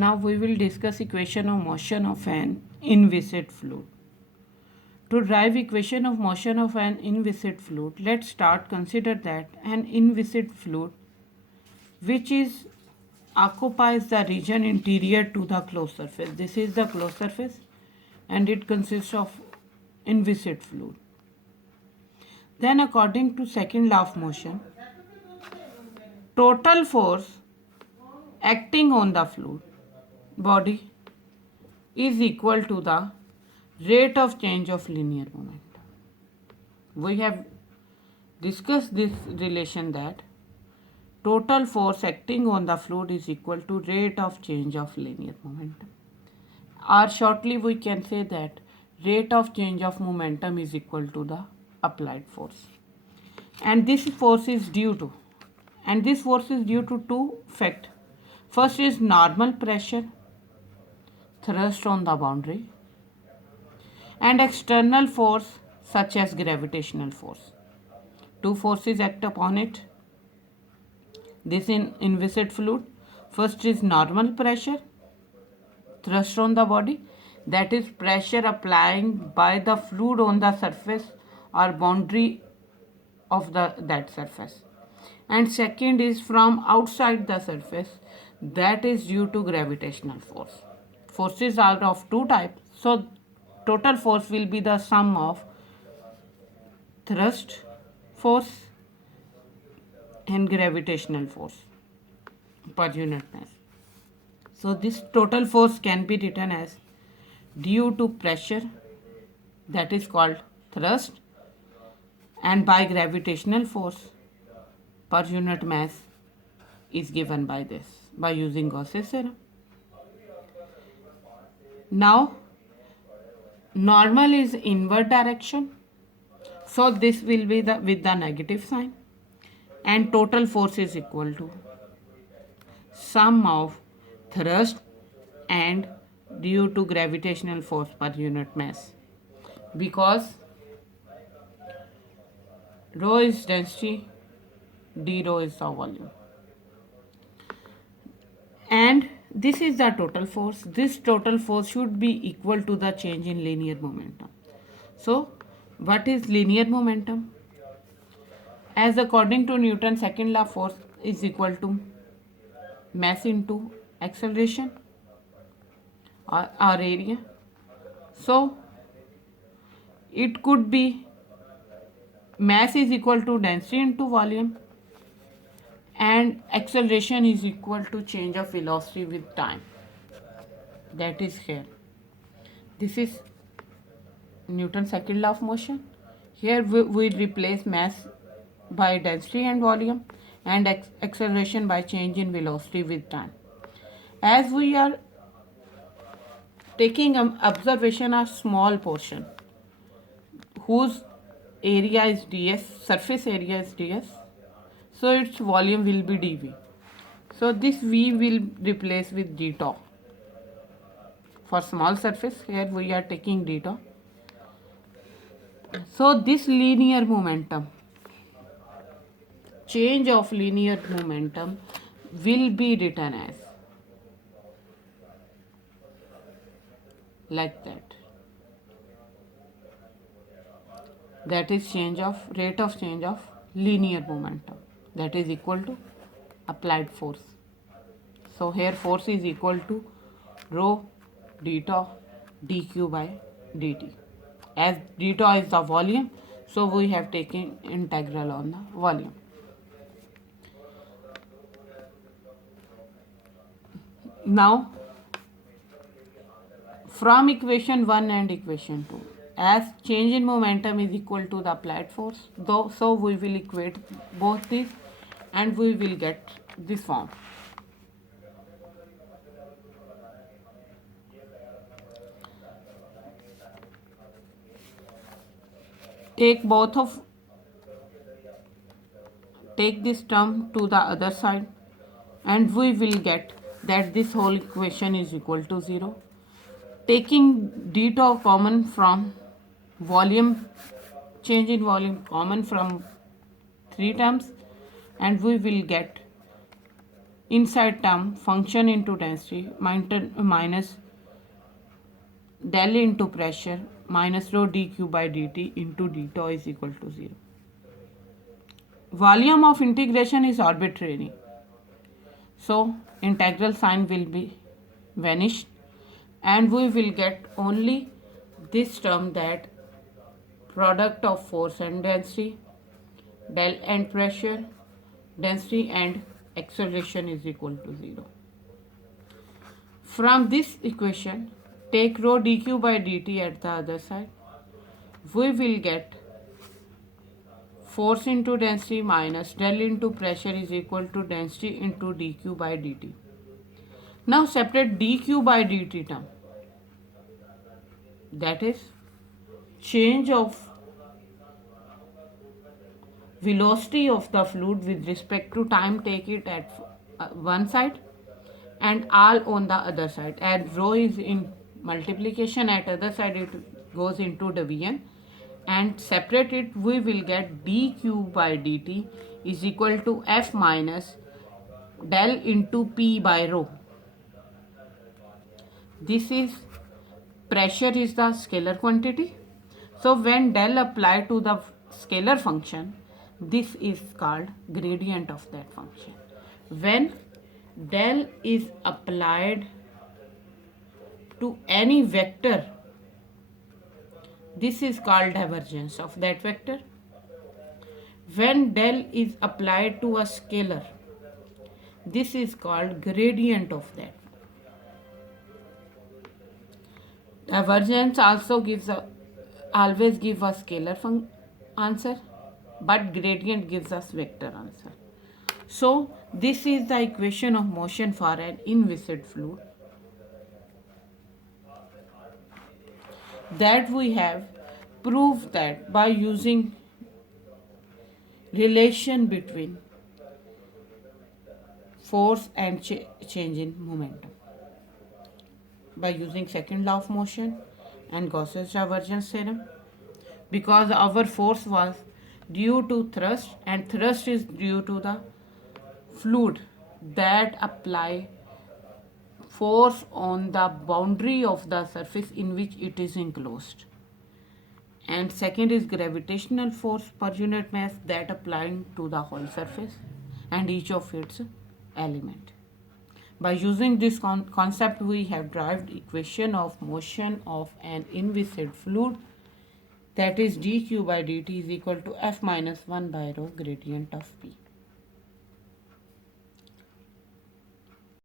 Now we will discuss equation of motion of an inviscid fluid. To derive equation of motion of an inviscid fluid, let's start consider that an inviscid fluid which is occupies the region interior to the closed surface. This is the closed surface and it consists of inviscid fluid. Then according to second law of motion, total force acting on the fluid body is equal to the rate of change of linear momentum. We have discussed this relation that total force acting on the fluid is equal to rate of change of linear momentum. Or shortly we can say that rate of change of momentum is equal to the applied force. And this force is due to two factors. First is normal pressure, thrust on the boundary, and external force such as gravitational force. Two forces act upon it. This in inviscid fluid. First is normal pressure, thrust on the body, that is pressure applying by the fluid on the surface or boundary of that surface. And second is from outside the surface, that is due to gravitational force. Forces are of two types, so total force will be the sum of thrust force and gravitational force per unit mass. So this total force can be written as due to pressure, that is called thrust, and by gravitational force per unit mass is given by this, by using Gauss's theorem. Now normal is inward direction, so this will be with the negative sign, and total force is equal to sum of thrust and due to gravitational force per unit mass, because rho is density, d rho is the volume, and this is the total force. This total force should be equal to the change in linear momentum. So what is linear momentum? As according to Newton's second law, force is equal to mass into acceleration or area. So it could be mass is equal to density into volume, and acceleration is equal to change of velocity with time. That is here. This is Newton's second law of motion. Here we replace mass by density and volume, and acceleration by change in velocity with time. As we are taking observation of small portion whose area is ds, surface area is ds, so its volume will be dv. So this v will replace with d tau. For small surface, here we are taking d tau. So this linear momentum, change of linear momentum, will be written as like that. That is rate of change of linear momentum, that is equal to applied force. So here force is equal to rho d tau dq by dt. As d tau is the volume, so we have taken integral on the volume. Now from equation 1 and equation 2, as change in momentum is equal to the applied force, so we will equate both these and we will get this form. Take this term to the other side, and we will get that this whole equation is equal to 0. Taking d tau common from volume, change in volume common from three terms, and we will get inside term function into density minus del into pressure minus rho dq by dt into d tau is equal to 0. Volume of integration is arbitrary. So integral sign will be vanished and we will get only this term, that product of force and density, del and pressure, density and acceleration is equal to 0. From this equation, take rho dq by dt at the other side. We will get force into density minus del into pressure is equal to density into dq by dt. Now separate dq by dt term, that is change of velocity of the fluid with respect to time, take it at one side and r on the other side. As rho is in multiplication, at other side it goes into division, and separate it, we will get dq by dt is equal to f minus del into p by rho. This is pressure is the scalar quantity. So when del applied to the scalar function, this is called gradient of that function. When del is applied to any vector, this is called divergence of that vector. When del is applied to a scalar, this is called gradient of that. Divergence also always give a scalar answer, but gradient gives us vector answer. So this is the equation of motion for an inviscid fluid that we have proved that by using relation between force and change in momentum, by using second law of motion and Gauss's divergence theorem. Because our force was due to thrust and thrust is due to the fluid that apply force on the boundary of the surface in which it is enclosed, and second is gravitational force per unit mass that applying to the whole surface and each of its element. By using this concept, we have derived equation of motion of an inviscid fluid, that is dq by dt is equal to f minus 1 by rho gradient of p.